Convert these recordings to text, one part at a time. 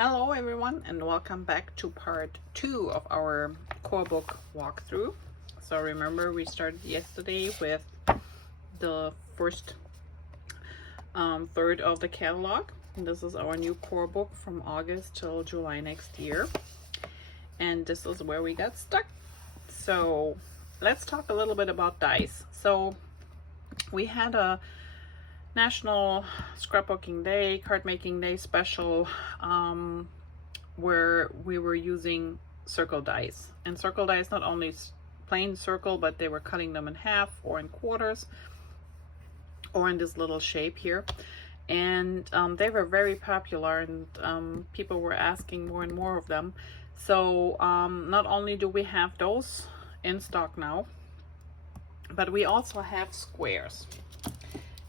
Hello everyone, and welcome back to part 2 of our core book walkthrough. So remember, we started yesterday with the first third of the catalog. And this is our new core book from August till July next year, and this is where we got stuck. So let's talk a little bit about dies. So we had a National Scrapbooking Day, Card Making Day special, where we were using circle dies. And circle dies, not only plain circle, but they were cutting them in half or in quarters or in this little shape here. And they were very popular, and people were asking more and more of them. So not only do we have those in stock now, but we also have squares.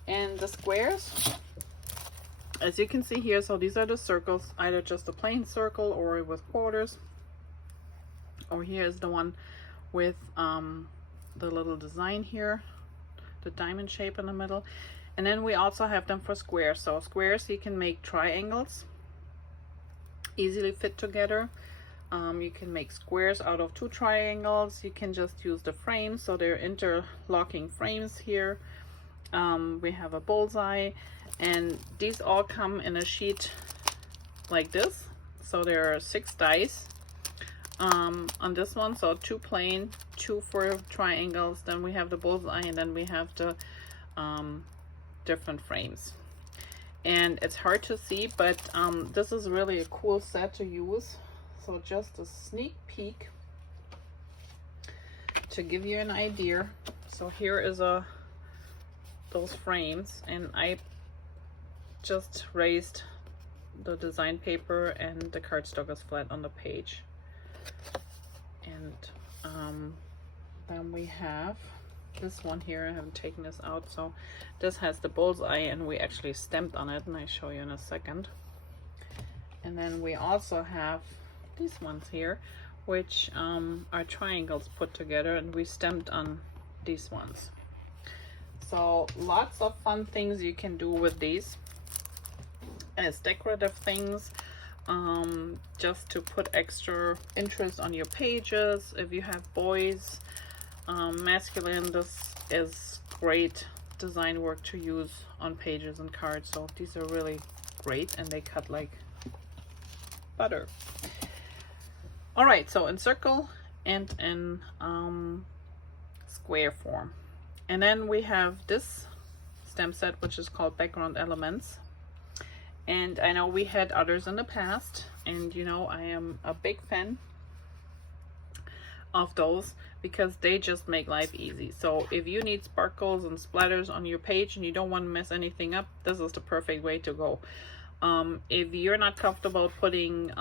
And the squares, as you can see here, so these are the circles, either just a plain circle or with quarters. Or here's the one with the little design here, the diamond shape in the middle. And then we also have them for squares. So squares, you can make triangles, easily fit together. You can make squares out of 2 triangles. You can just use the frames, so they're interlocking frames here. We have a bullseye, and these all come in a sheet like this. So there are 6 dies on this one, so 2 plain, 2 for triangles, then we have the bullseye, and then we have the different frames. And it's hard to see, but this is really a cool set to use. So just a sneak peek to give you an idea. So here is those frames, and I just raised the design paper and the cardstock is flat on the page. And then we have this one here. I haven't taken this out, so this has the bullseye, and we actually stamped on it, and I show you in a second. And then we also have these ones here, which are triangles put together, and we stamped on these ones. So lots of fun things you can do with these as decorative things, just to put extra interest on your pages. If you have boys, masculine, this is great design work to use on pages and cards. So these are really great, and they cut like butter. All right, so in circle and in square form. And then we have this stamp set, which is called Background Elements. And I know we had others in the past, and you know, I am a big fan of those because they just make life easy. So if you need sparkles and splatters on your page and you don't want to mess anything up, this is the perfect way to go. If you're not comfortable putting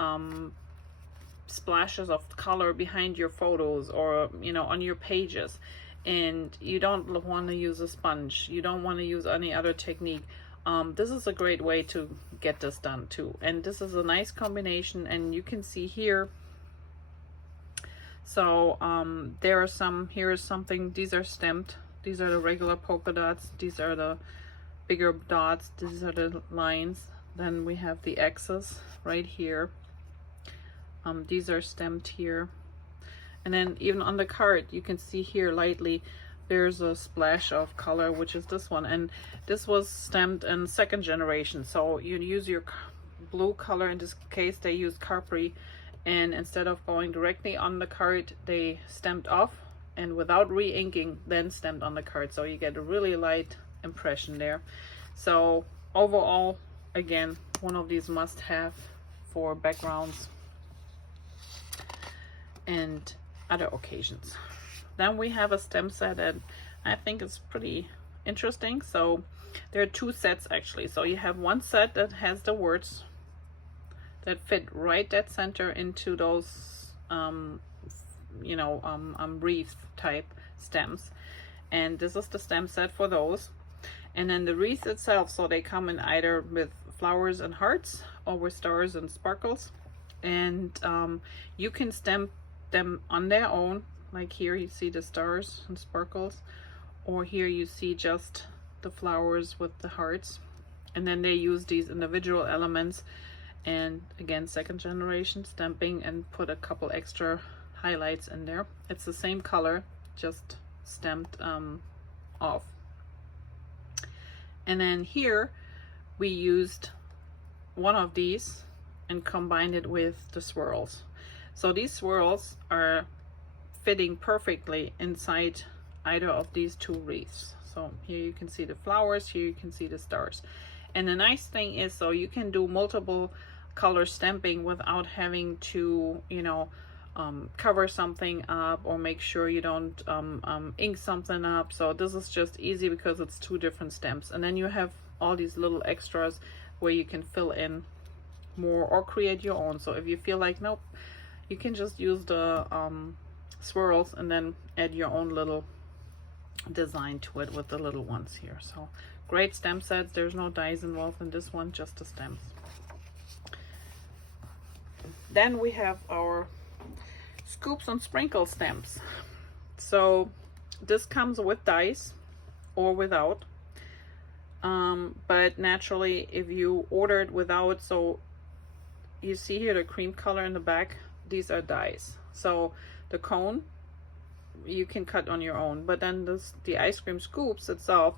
splashes of color behind your photos, or you know, on your pages, and you don't want to use a sponge, you don't want to use any other technique, this is a great way to get this done too. And this is a nice combination, and you can see here, so there are some, here is something, these are stamped, these are the regular polka dots, these are the bigger dots, these are the lines, then we have the X's right here, these are stamped here. And then even on the card, you can see here lightly, there's a splash of color, which is this one. And this was stamped in 2nd generation. So you use your blue color. In this case, they used Capri. And instead of going directly on the card, they stamped off and without re-inking, then stamped on the card. So you get a really light impression there. So overall, again, one of these must-have for backgrounds and other occasions. Then we have a stamp set, and I think it's pretty interesting. So there are 2 sets actually. So you have one set that has the words that fit right dead center into those wreath type stamps, and this is the stamp set for those. And then the wreath itself, so they come in either with flowers and hearts or with stars and sparkles, and you can stamp them on their own, like here you see the stars and sparkles, or here you see just the flowers with the hearts. And then they use these individual elements And again, second generation stamping, and put a couple extra highlights in there. It's the same color, just stamped off. And then here we used one of these and combined it with the swirls. So these swirls are fitting perfectly inside either of these two wreaths. So here you can see the flowers, here you can see the stars. And the nice thing is, so you can do multiple color stamping without having to, you know, cover something up or make sure you don't ink something up. So this is just easy because it's two different stamps. And then you have all these little extras where you can fill in more or create your own. So if you feel like, nope, you can just use the swirls and then add your own little design to it with the little ones here. So great stamp sets. There's no dies involved in this one, just the stamps. Then we have our scoops and sprinkle stamps. So this comes with dies or without, but naturally if you order it without, so you see here the cream color in the back, these are dies. So the cone you can cut on your own, but then the ice cream scoops itself,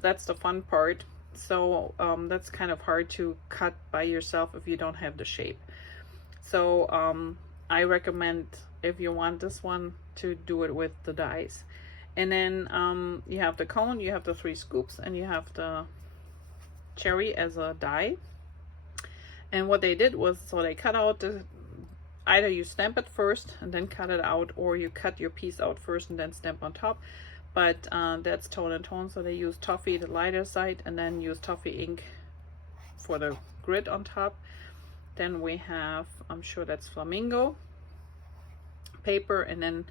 that's the fun part. So that's kind of hard to cut by yourself if you don't have the shape. So I recommend, if you want this one, to do it with the dies. And then you have the cone, you have the 3 scoops, and you have the cherry as a die. And what they did was, so they cut out the, either you stamp it first and then cut it out, or you cut your piece out first and then stamp on top. But that's tone and tone, so they use toffee, the lighter side, and then use toffee ink for the grid on top. Then we have, I'm sure that's flamingo paper, and then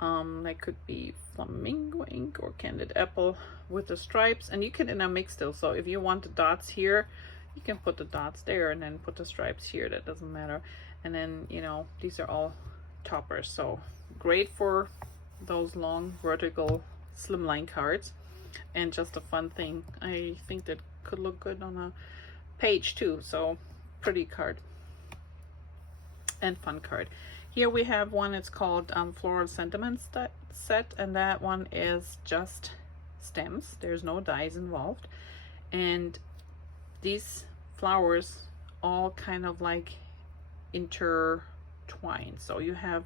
that could be flamingo ink or candied apple with the stripes, and you can intermix those. So if you want the dots here, you can put the dots there and then put the stripes here, that doesn't matter. And then, you know, these are all toppers, so great for those long vertical slimline cards, and just a fun thing. I think that could look good on a page too. So pretty card and fun card. Here we have one, it's called Floral Sentiments set, and that one is just stems. There's no dies involved, and these flowers all kind of like intertwine. So you have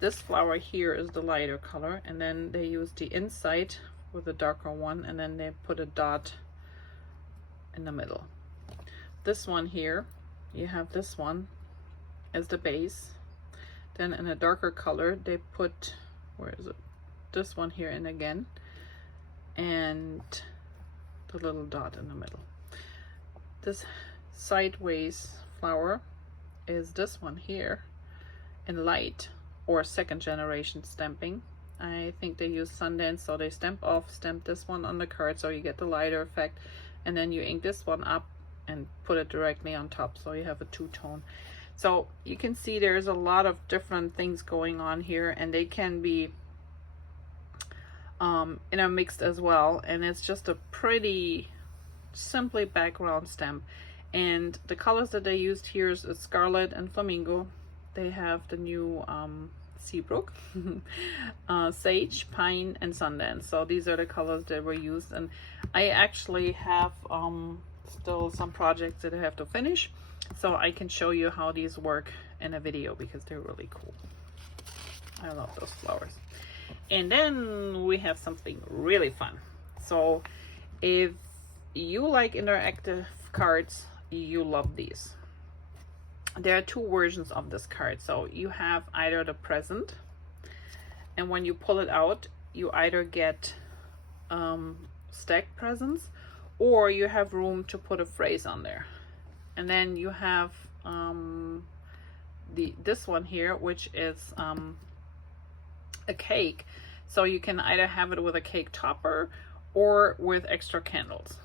this flower here is the lighter color, and then they use the inside with a darker one, and then they put a dot in the middle. This one here, you have this one as the base, then in a darker color they put, where is it, this one here in again, and the little dot in the middle. This sideways flower is this one here in light or second generation stamping. I think they use Sundance, so they stamp this one on the card so you get the lighter effect, and then you ink this one up and put it directly on top, so you have a two-tone. So you can see there's a lot of different things going on here, and they can be intermixed as well, and it's just a pretty simply background stamp. And the colors that they used here is Scarlet and Flamingo. They have the new Seabrook, Sage, Pine, and Sundance. So these are the colors that were used, and I actually have still some projects that I have to finish, so I can show you how these work in a video because they're really cool. I love those flowers. And then we have something really fun. So if you like interactive cards, you love these. There are 2 versions of this card. So you have either the present, and when you pull it out, you either get stacked presents, or you have room to put a phrase on there. And then you have this one here, which is a cake. So you can either have it with a cake topper or with extra candles.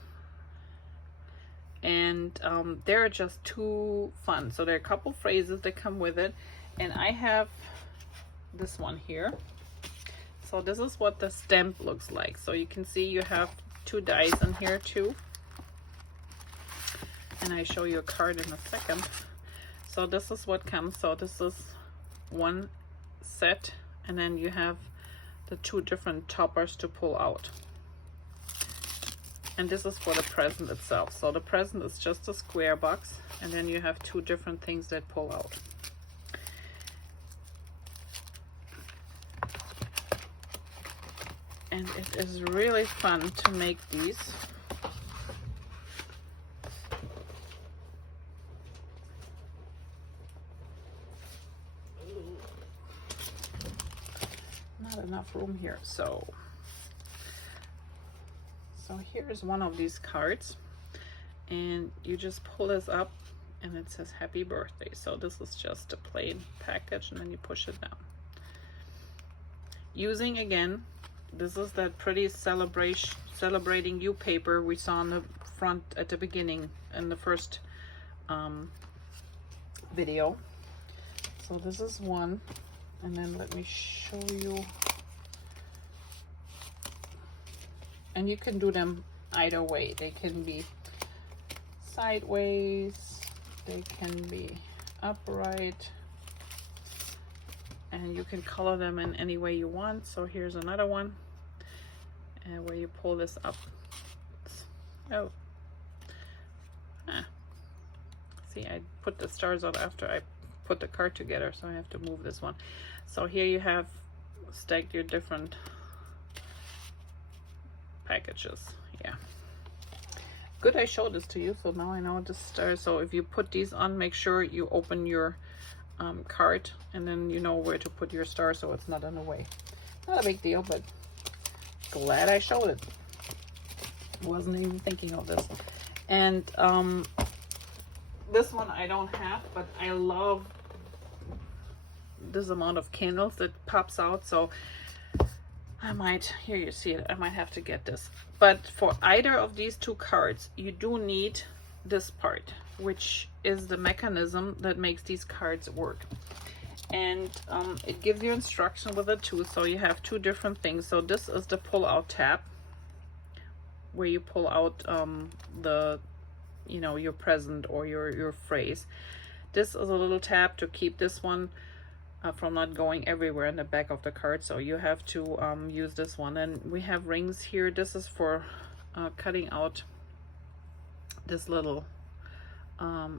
And they're just too fun. So there are a couple phrases that come with it, and I have this one here. So this is what the stamp looks like. So you can see you have 2 dies in here too, and I show you a card in a second. So this is what comes. So this is one set, and then you have the two different toppers to pull out. And this is for the present itself. So the present is just a square box, and then you have two different things that pull out. And it is really fun to make these. Not enough room here, so here's one of these cards, and you just pull this up and it says happy birthday. So this is just a plain package, and then you push it down. Using, again, this is that pretty celebrating you paper we saw on the front at the beginning in the first video. So this is one, and then let me show you. And you can do them either way. They can be sideways, they can be upright, and you can color them in any way you want. So here's another one, and where you pull this up. Oh, see, I put the stars on after I put the card together, so I have to move this one. So here you have stacked your different packages. Yeah, good, I showed this to you, so now I know the stars. So if you put these on, make sure you open your card, and then you know where to put your star so it's not in the way. Not a big deal, but glad I showed it. Wasn't even thinking of this. And this one I don't have, but I love this amount of candles that pops out. So I might, here you see it, I might have to get this. But for either of these two cards, you do need this part, which is the mechanism that makes these cards work. And it gives you instruction with it too. So you have two different things. So this is the pull out tab, where you pull out the, you know, your present or your phrase. This is a little tab to keep this one from not going everywhere in the back of the card. So you have to use this one. And we have rings here. This is for cutting out this little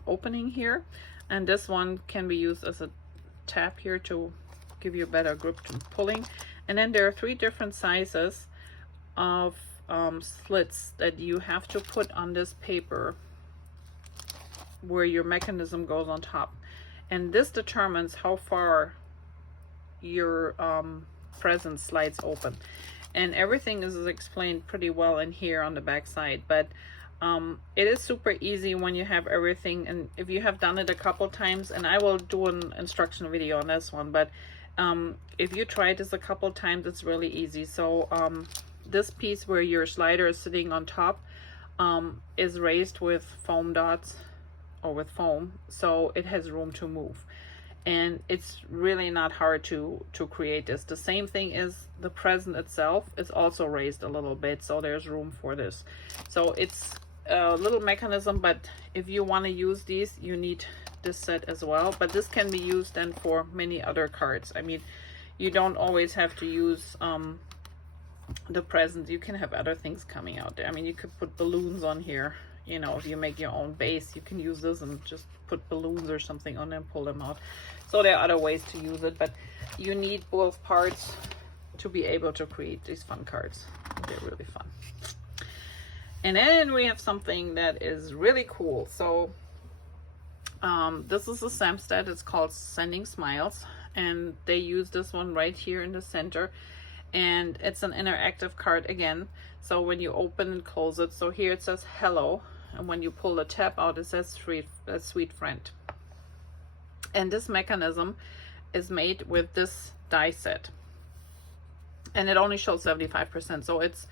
opening here, and this one can be used as a tap here to give you a better grip to pulling. And then there are three different sizes of slits that you have to put on this paper where your mechanism goes on top, and this determines how far your present slides open. And everything is explained pretty well in here on the back side, but it is super easy when you have everything. And if you have done it a couple times, and I will do an instruction video on this one, but if you try this a couple times, it's really easy. So this piece where your slider is sitting on top is raised with foam dots or with foam, so it has room to move. And it's really not hard to create this. The same thing is the present itself is also raised a little bit, so there's room for this. So it's a little mechanism, but if you want to use these, you need this set as well. But this can be used then for many other cards. I mean, you don't always have to use the present. You can have other things coming out there. I mean, you could put balloons on here. You know, if you make your own base, you can use this and just put balloons or something on them, pull them out. So there are other ways to use it, but you need both parts to be able to create these fun cards. They're really fun. And then we have something that is really cool. So this is a Samstead. It's called Sending Smiles, and they use this one right here in the center. And it's an interactive card again. So when you open and close it, so here it says hello, and when you pull the tab out, it says sweet friend. And this mechanism is made with this die set, and it only shows 75%. So it's,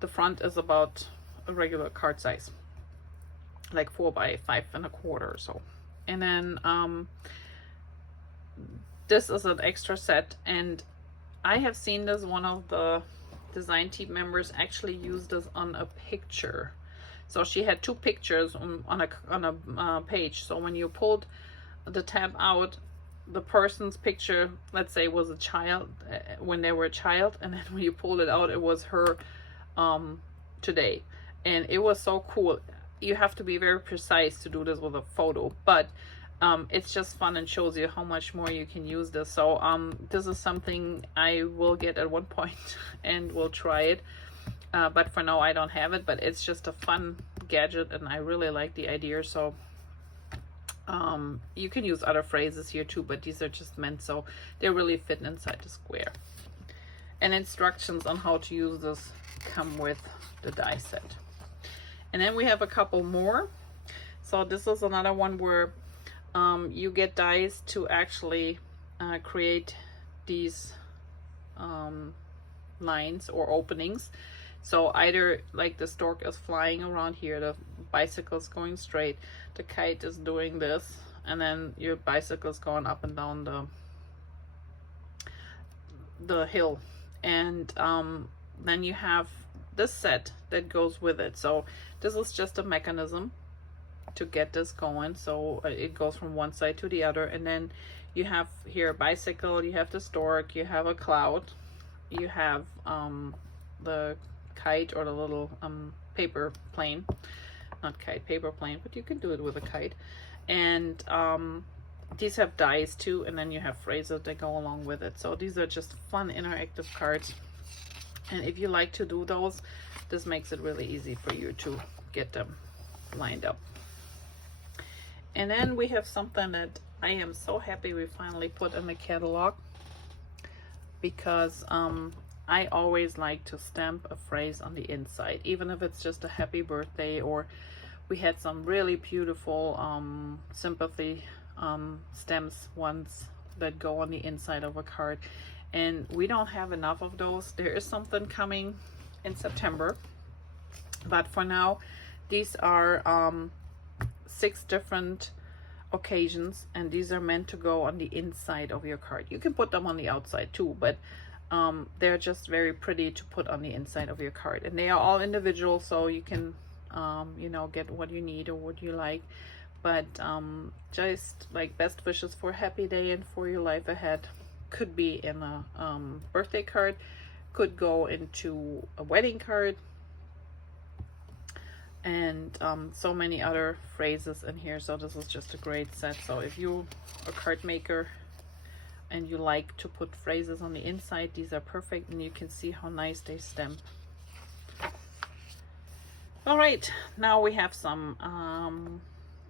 the front is about a regular card size, like 4 by 5.25 or so. And then this is an extra set, and I have seen this, one of the design team members actually use this on a picture. So she had two pictures on a page. So when you pulled the tab out, the person's picture, let's say, was a child when they were a child, and then when you pulled it out, it was her today. And it was so cool. You have to be very precise to do this with a photo, but it's just fun and shows you how much more you can use this. So this is something I will get at one point and we'll try it. But for now I don't have it, but it's just a fun gadget and I really like the idea. So you can use other phrases here too, but these are just meant so they're really fitting inside the square. And instructions on how to use this come with the die set. And then we have a couple more. So this is another one where you get dies to actually create these lines or openings. So either like the stork is flying around here, the bicycle is going straight, the kite is doing this, and then your bicycle is going up and down the hill. And then you have this set that goes with it. So this is just a mechanism to get this going. So it goes from one side to the other, and then you have here a bicycle, you have the stork, you have a cloud, you have the kite or the little paper plane, not kite, paper plane, but you can do it with a kite. And these have dies too, and then you have phrases that go along with it. So these are just fun interactive cards, and if you like to do those, this makes it really easy for you to get them lined up. And then we have something that I am so happy we finally put in the catalog, because I always like to stamp a phrase on the inside, even if it's just a happy birthday, or we had some really beautiful sympathy stems ones that go on the inside of a card, and we don't have enough of those. There is something coming in September, but for now these are 6 different occasions, and these are meant to go on the inside of your card. You can put them on the outside too, but they're just very pretty to put on the inside of your card, and they are all individual, so you can you know, get what you need or what you like. But just like best wishes for a happy day and for your life ahead could be in a birthday card, could go into a wedding card, and so many other phrases in here. So this is just a great set. So if you're a card maker and you like to put phrases on the inside, these are perfect, and you can see how nice they stamp. All right, now we have some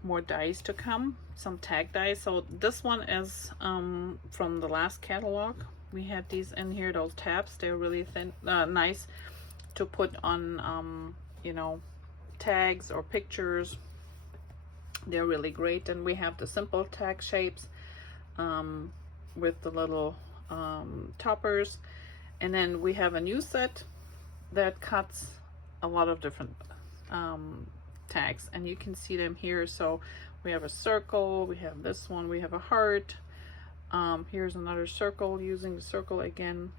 more dies to come, some tag dies. So this one is from the last catalog. We had these in here, those tabs. They're really thin, nice to put on you know, tags or pictures. They're really great. And we have the simple tag shapes with the little toppers, and then we have a new set that cuts a lot of different tags, and you can see them here. So we have a circle, we have this one, we have a heart, here's another circle using the circle again,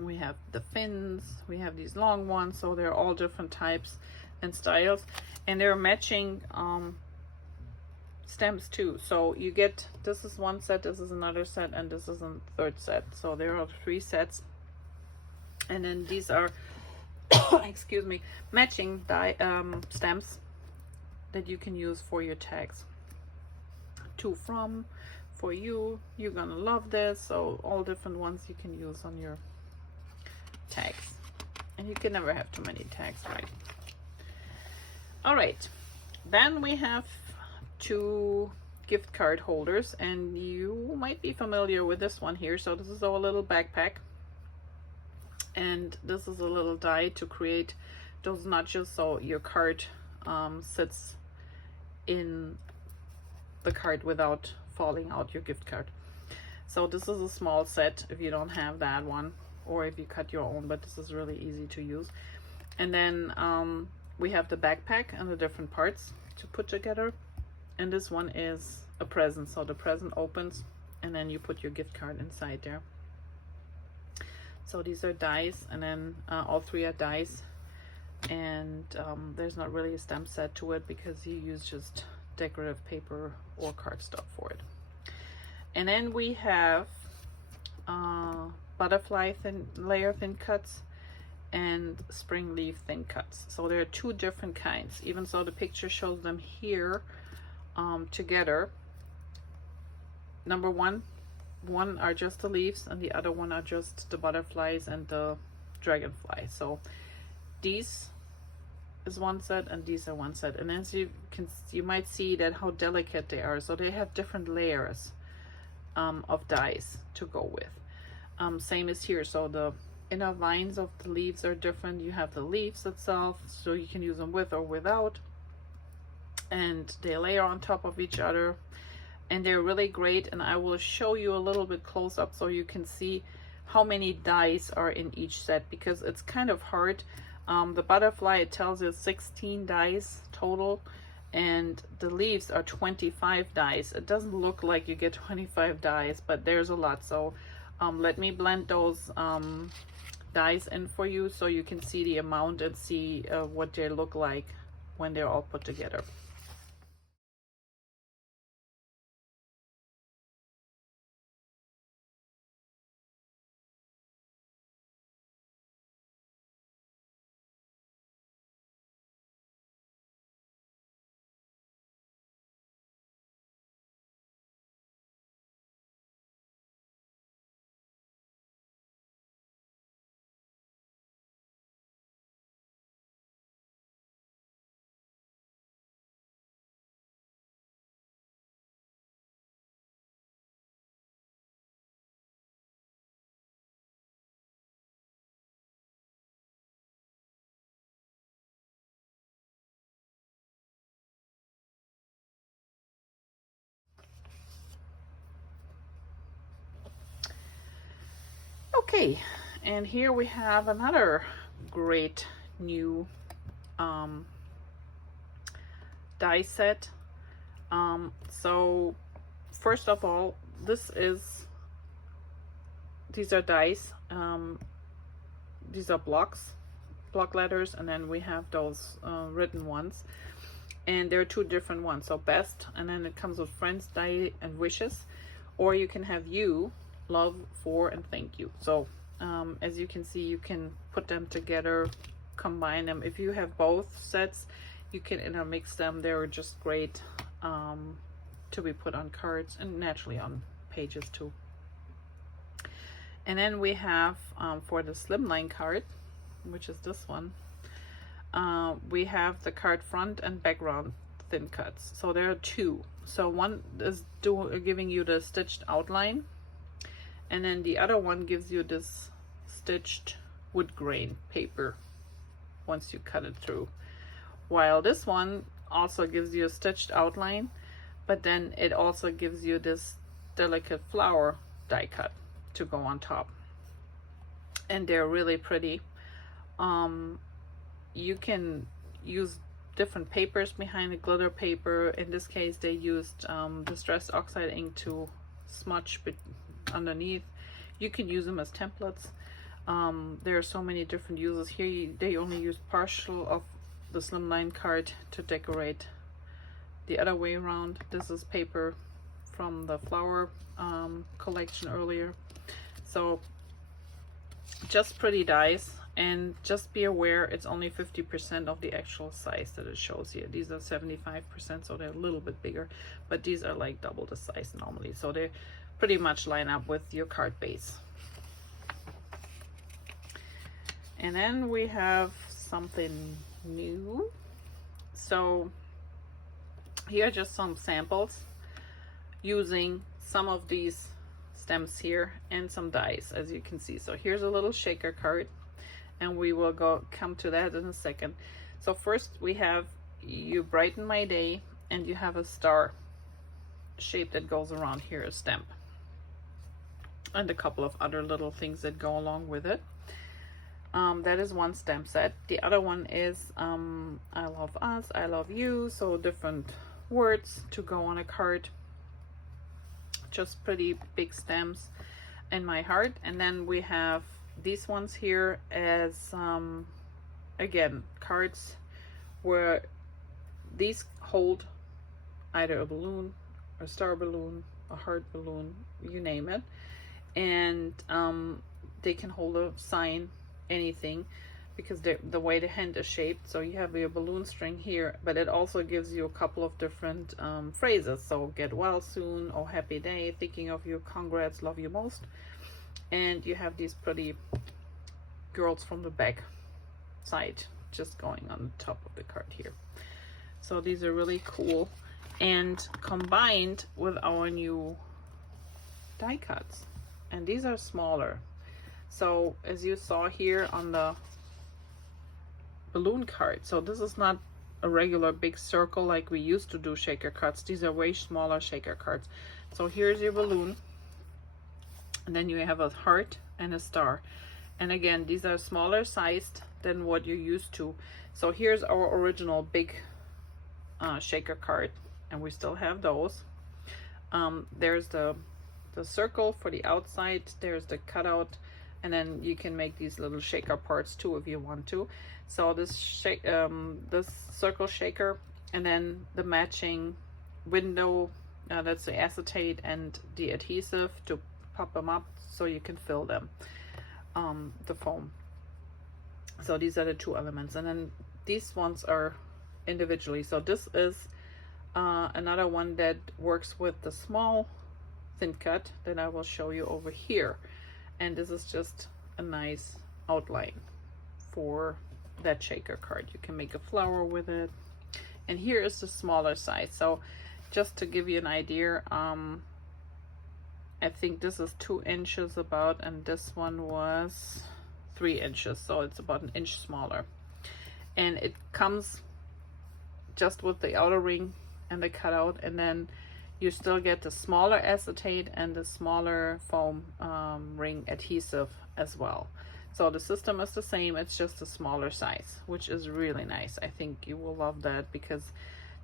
we have the fins, we have these long ones. So they're all different types and styles, and they're matching stems too. So you get, this is one set, this is another set, and this is a third set. So there are 3 sets, and then these are excuse me, matching stems that you can use for your tags. To, from, for you, you're gonna love this. So all different ones you can use on your tags, and you can never have too many tags, right? All right, then we have 2 gift card holders, and you might be familiar with this one here. So this is our little backpack, and this is a little die to create those notches so your card sits in the card without falling out your gift card. So this is a small set if you don't have that one, or if you cut your own, but this is really easy to use. And then we have the backpack and the different parts to put together, and this one is a present. So the present opens, and then you put your gift card inside there. So these are dies, and then all 3 are dies and there's not really a stem set to it because you use just decorative paper or cardstock for it. And then we have butterfly layer thin cuts and spring leaf thin cuts. So there are two different kinds, even though the picture shows them here together. Number one are just the leaves and the other one are just the butterflies and the dragonfly. So these is one set and these are one set, and as you might see that how delicate they are. So they have different layers of dies to go with. Same as here, so the inner lines of the leaves are different. You have the leaves itself, so you can use them with or without, and they layer on top of each other, and they're really great. And I will show you a little bit close up so you can see how many dies are in each set, because it's kind of hard. The butterfly, it tells you 16 dies total, and the leaves are 25 dies. It doesn't look like you get 25 dies, but there's a lot. So let me blend those dies in for you so you can see the amount and see what they look like when they're all put together. Okay, and here we have another great new die set. So first of all, these are dies. These are block letters, and then we have those written ones, and there are two different ones. So best, and then it comes with friends, die, and wishes, or you can have you, love, for, and thank you. So as you can see, you can put them together, combine them. If you have both sets, you can intermix them. They're just great to be put on cards and naturally on pages too. And then we have for the slimline card, which is this one, we have the card front and background thin cuts. So there are two. So one is giving you the stitched outline, and then the other one gives you this stitched wood grain paper once you cut it through. While this one also gives you a stitched outline, but then it also gives you this delicate flower die cut to go on top. And they're really pretty. You can use different papers behind the glitter paper. In this case, they used distressed oxide ink to smudge underneath. You can use them as templates. There are so many different uses. Here they only use partial of the slimline card to decorate. The other way around, this is paper from the flower collection earlier. So just pretty dies, and just be aware it's only 50% of the actual size that it shows here. These are 75%, so they're a little bit bigger, but these are like double the size normally, so they pretty much line up with your card base. And then we have something new. So here are just some samples using some of these stems here and some dies, as you can see. So here's a little shaker card, and we will come to that in a second. So first we have you brighten my day, and you have a star shape that goes around here, a stamp, and a couple of other little things that go along with it. That is one stamp set. The other one is I love us, I love you, so different words to go on a card. Just pretty big stems in my heart. And then we have these ones here as again, cards where these hold either a balloon, a star balloon, a heart balloon, you name it, and they can hold a sign, anything, because the way the hand is shaped. So you have your balloon string here, but it also gives you a couple of different phrases. So get well soon, or happy day, thinking of you, congrats, love you most. And you have these pretty girls from the back side just going on the top of the card here. So these are really cool, and combined with our new die cuts, and these are smaller. So as you saw here on the balloon card, so this is not a regular big circle like we used to do shaker cuts. These are way smaller shaker cards. So here's your balloon, and then you have a heart and a star, and again, these are smaller sized than what you're used to. So here's our original big shaker card, and we still have those. There's the circle for the outside, there's the cutout, and then you can make these little shaker parts too if you want to. So this this circle shaker, and then the matching window, that's the acetate and the adhesive to pop them up so you can fill them, the foam. So these are the two elements, and then these ones are individually. So this is another one that works with the small thin cut that I will show you over here, and this is just a nice outline for that shaker card. You can make a flower with it, and here is the smaller size. So just to give you an idea, I think this is 2 inches about, and this one was 3 inches, so it's about an inch smaller, and it comes just with the outer ring and the cutout, and then you still get the smaller acetate and the smaller foam ring adhesive as well. So the system is the same, it's just a smaller size, which is really nice. I think you will love that, because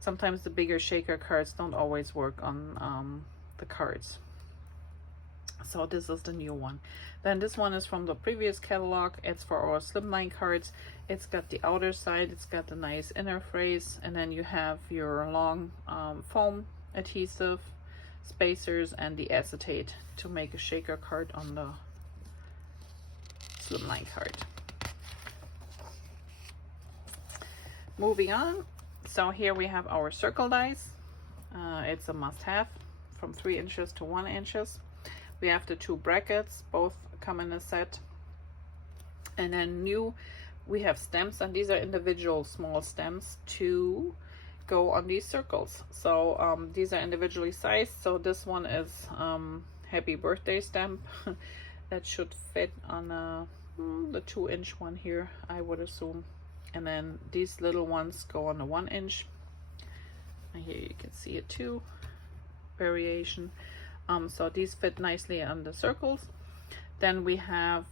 sometimes the bigger shaker cards don't always work on the cards. So this is the new one. Then this one is from the previous catalog. It's for our slimline cards. It's got the outer side, it's got the nice inner phrase, and then you have your long foam adhesive, spacers, and the acetate to make a shaker card on the slimline card. Moving on, so here we have our circle dies. It's a must-have from 3 inches to 1 inches. We have the 2 brackets, both come in a set. And then new, we have stems, and these are individual small stems to go on these circles. So these are individually sized. So this one is happy birthday stamp that should fit on the 2-inch one here, I would assume. And then these little ones go on the 1 inch. And here you can see it too, variation. So these fit nicely on the circles. Then we have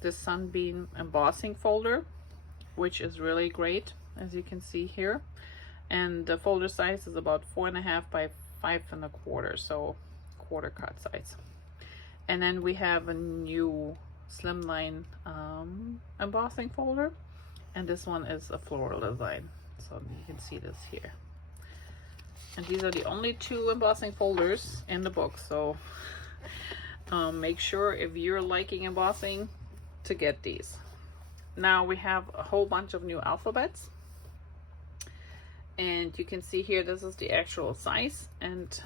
this Sunbeam embossing folder, which is really great, as you can see here. And the folder size is about 4.5 by 5.25, so quarter cut size. And then we have a new slimline embossing folder, and this one is a floral design. So you can see this here. And these are the only 2 embossing folders in the book, so make sure if you're liking embossing to get these. Now we have a whole bunch of new alphabets, and you can see here this is the actual size and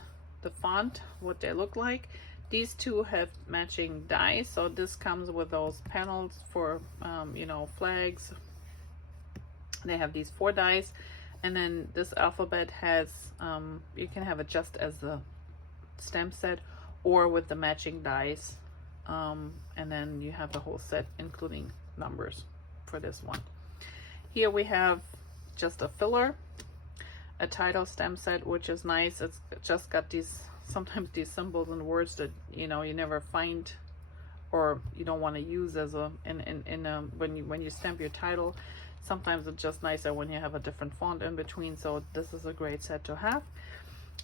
the font, what they look like. These 2 have matching dies, so this comes with those panels for you know, flags. They have these 4 dies. And then this alphabet has, you can have it just as the stamp set or with the matching dies. And then you have the whole set, including numbers for this one. Here we have just a filler, a title stamp set, which is nice. It's just got these, sometimes these symbols and words that, you know, you never find or you don't want to use as a, when you stamp your title. Sometimes it's just nicer when you have a different font in between, so this is a great set to have.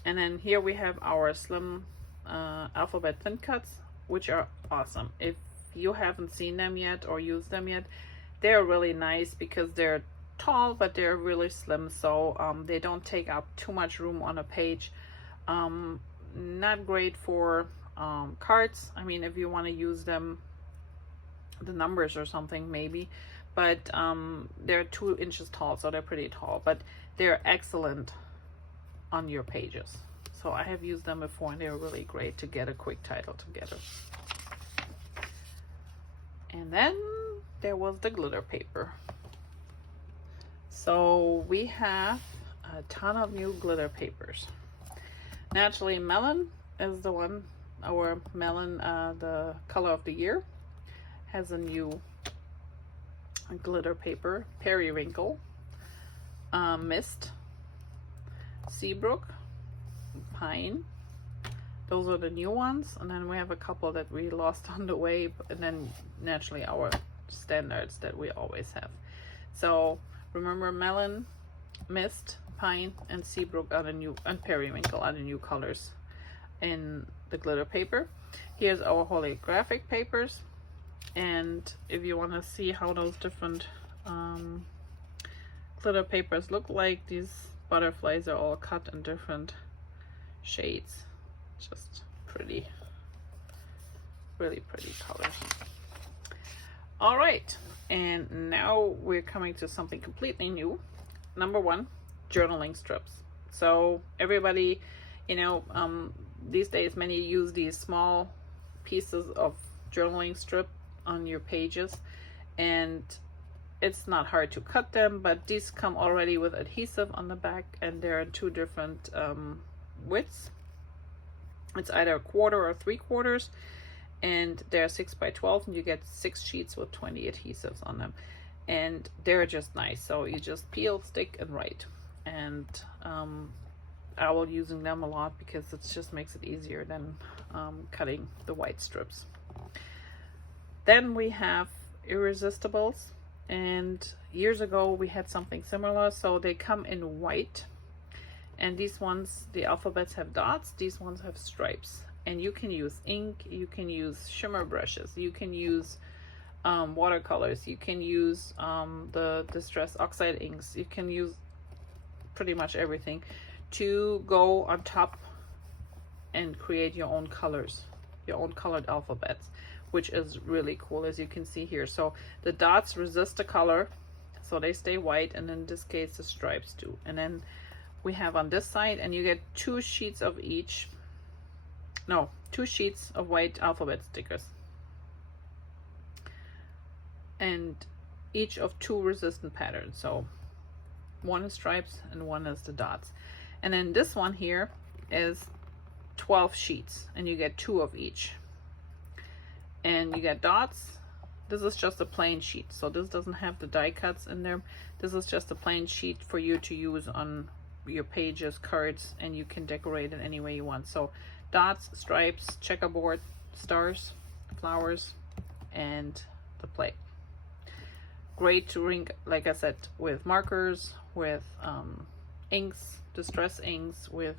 And then here we have our slim alphabet thin cuts, which are awesome. If you haven't seen them yet or used them yet, they're really nice because they're tall, but they're really slim, so they don't take up too much room on a page. Not great for cards. I mean, if you want to use them, the numbers or something maybe, but they're 2 inches tall, so they're pretty tall, but they're excellent on your pages. So I have used them before and they're really great to get a quick title together. And then there was the glitter paper. So we have a ton of new glitter papers. Naturally, Melon is the one, our Melon, the color of the year, has a new glitter paper. Periwinkle, Mist, Seabrook, Pine. Those are the new ones, and then we have a couple that we lost on the way, and then naturally our standards that we always have. So remember, Melon, Mist, Pine, and Seabrook are the new, and Periwinkle are the new colors in the glitter paper. Here's our holographic papers, and if you want to see how those different glitter papers look like, these butterflies are all cut in different shades. Just pretty, really pretty colors. All right, and now we're coming to something completely new. Number 1, journaling strips. So everybody, you know, these days many use these small pieces of journaling strip on your pages, and it's not hard to cut them, but these come already with adhesive on the back, and there are 2 different widths. It's either 1/4 or 3/4, and they're 6 by 12, and you get 6 sheets with 20 adhesives on them, and they're just nice. So you just peel, stick, and write. And I will using them a lot because it just makes it easier than cutting the white strips. Then we have Irresistibles, and years ago we had something similar. So they come in white, and these ones, the alphabets have dots, these ones have stripes, and you can use ink, you can use shimmer brushes, you can use watercolors, you can use the Distress Oxide inks, you can use pretty much everything to go on top and create your own colors, your own colored alphabets, which is really cool, as you can see here. So the dots resist the color, so they stay white, and in this case the stripes do. And then we have on this side, and you get 2 sheets of each, no, 2 sheets of white alphabet stickers, and each of 2 resistant patterns. So 1 is stripes and 1 is the dots. And then this one here is 12 sheets, and you get 2 of each, and you get dots. This is just a plain sheet, so this doesn't have the die cuts in there. This is just a plain sheet for you to use on your pages, cards, and you can decorate it any way you want. So dots, stripes, checkerboard, stars, flowers, and the plate. Great to ring, like I said, with markers, with inks, distress inks, with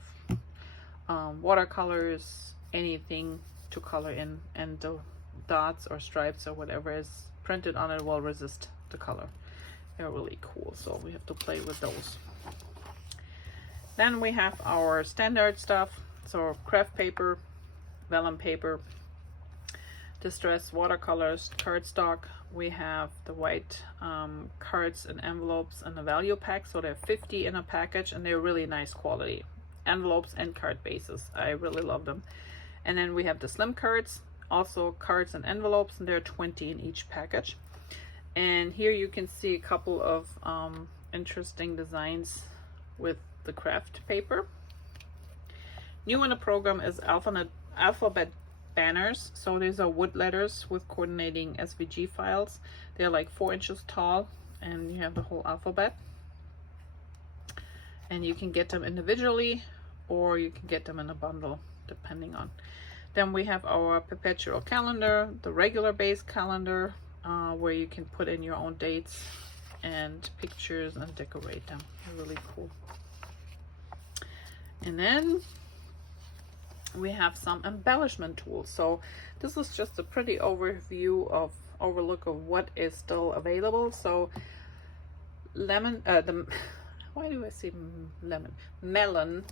watercolors, anything to color in, and the dots or stripes or whatever is printed on it will resist the color. They're really cool, so we have to play with those. Then we have our standard stuff, so craft paper, vellum paper, distress watercolors, cardstock. We have the white cards and envelopes and a value pack, so they're 50 in a package, and they're really nice quality envelopes and card bases. I really love them. And then we have the slim cards, also cards and envelopes, and there are 20 in each package. And here you can see a couple of interesting designs with the craft paper. New in the program is alphabet banners. So these are wood letters with coordinating SVG files. They're like 4 inches tall, and you have the whole alphabet. And you can get them individually, or you can get them in a bundle, depending on. Then we have our Perpetual Calendar, the regular base calendar, where you can put in your own dates and pictures and decorate them. They're really cool. And then we have some embellishment tools. So this is just a pretty overview of overlook of what is still available. So lemon, why do I say lemon? Melon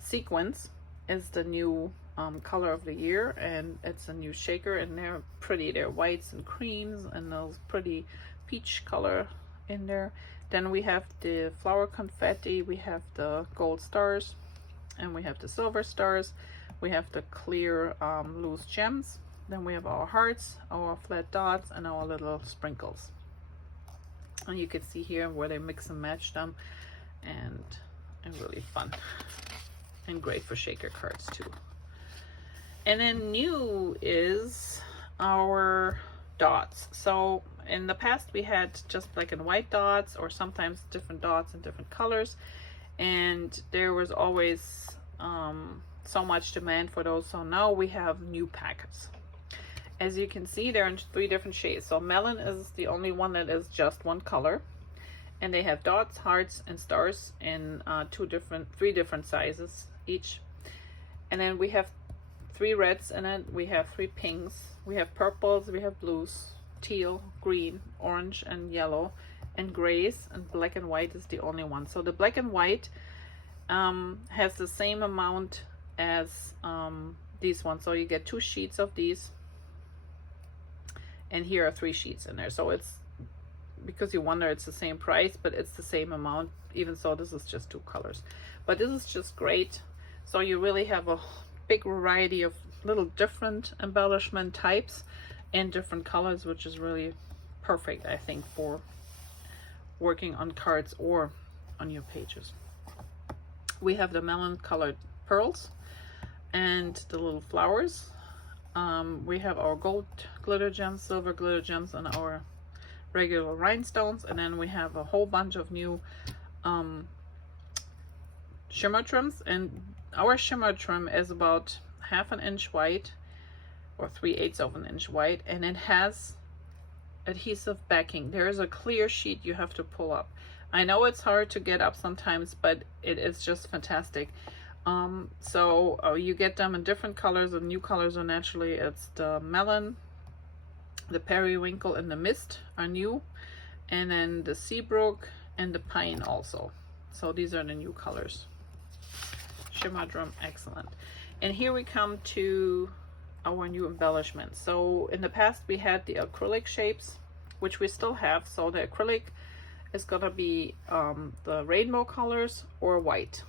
sequence is the new color of the year, and it's a new shaker, and they're pretty. They're whites and creams and those pretty peach color in there. Then we have the flower confetti, we have the gold stars, and we have the silver stars. We have the clear loose gems. Then we have our hearts, our flat dots, and our little sprinkles. And you can see here where they mix and match them, and really fun and great for shaker cards too. And then new is our dots. So in the past we had just black and white dots, or sometimes different dots in different colors, and there was always so much demand for those. So now we have new packets. As you can see, they're in 3 different shades. So melon is the only one that is just one color, and they have dots, hearts, and stars in 3 different sizes each. And then we have 3 reds in it, we have 3 pinks, we have purples, we have blues, teal, green, orange, and yellow, and grays, and black and white is the only one. So the black and white has the same amount as these ones. So you get 2 sheets of these, and here are 3 sheets in there. So it's, because you wonder, it's the same price, but it's the same amount, even so this is just 2 colors. But this is just great. So you really have a big variety of little different embellishment types and different colors, which is really perfect, I think, for working on cards or on your pages. We have the melon colored pearls and the little flowers. We have our gold glitter gems, silver glitter gems, and our regular rhinestones. And then we have a whole bunch of new shimmer trims, and our shimmer trim is about 1/2 inch wide, or 3/8 of an inch wide, and it has adhesive backing. There is a clear sheet you have to pull up. I know it's hard to get up sometimes, but it is just fantastic. You get them in different colors, and new colors are naturally, it's the melon, the periwinkle, and the mist are new, and then the seabrook and the pine also. So these are the new colors. Shimmer drum, excellent. And here we come to our new embellishments. So in the past we had the acrylic shapes, which we still have. So the acrylic is gonna be the rainbow colors or white,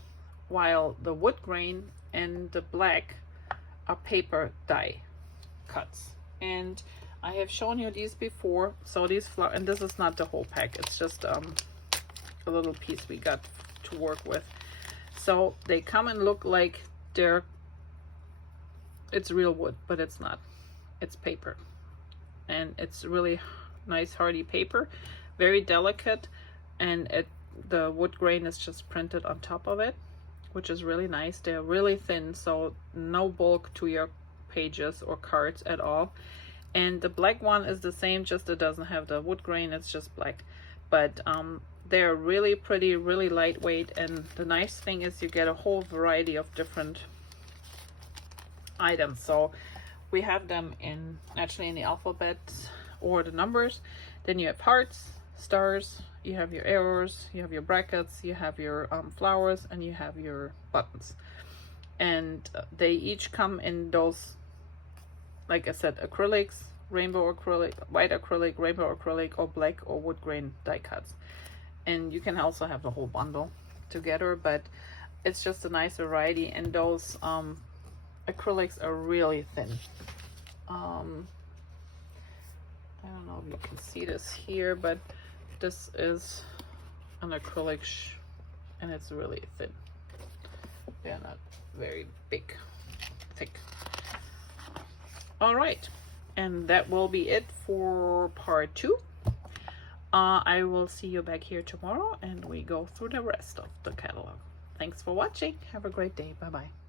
while the wood grain and the black are paper die cuts. And I have shown you these before. So these and this is not the whole pack, it's just a little piece we got to work with. So they come and look like it's real wood, but it's not. It's paper, and it's really nice hardy paper, very delicate, and the wood grain is just printed on top of it, which is really nice. They're really thin, so no bulk to your pages or cards at all. And the black one is the same, just it doesn't have the wood grain, it's just black. But they're really pretty, really lightweight, and the nice thing is you get a whole variety of different items. So we have them actually in the alphabet or the numbers. Then you have hearts, stars, you have your arrows, you have your brackets, you have your flowers, and you have your buttons. And they each come in those, like I said, acrylics, rainbow acrylic, white acrylic, rainbow acrylic, or black or wood grain die cuts. And you can also have the whole bundle together, but it's just a nice variety. And those acrylics are really thin. I don't know if you can see this here, but this is an acrylic and it's really thin. They're not very big, thick. All right, and that will be it for part 2. I will see you back here tomorrow, and we go through the rest of the catalog. Thanks for watching. Have a great day. Bye-bye.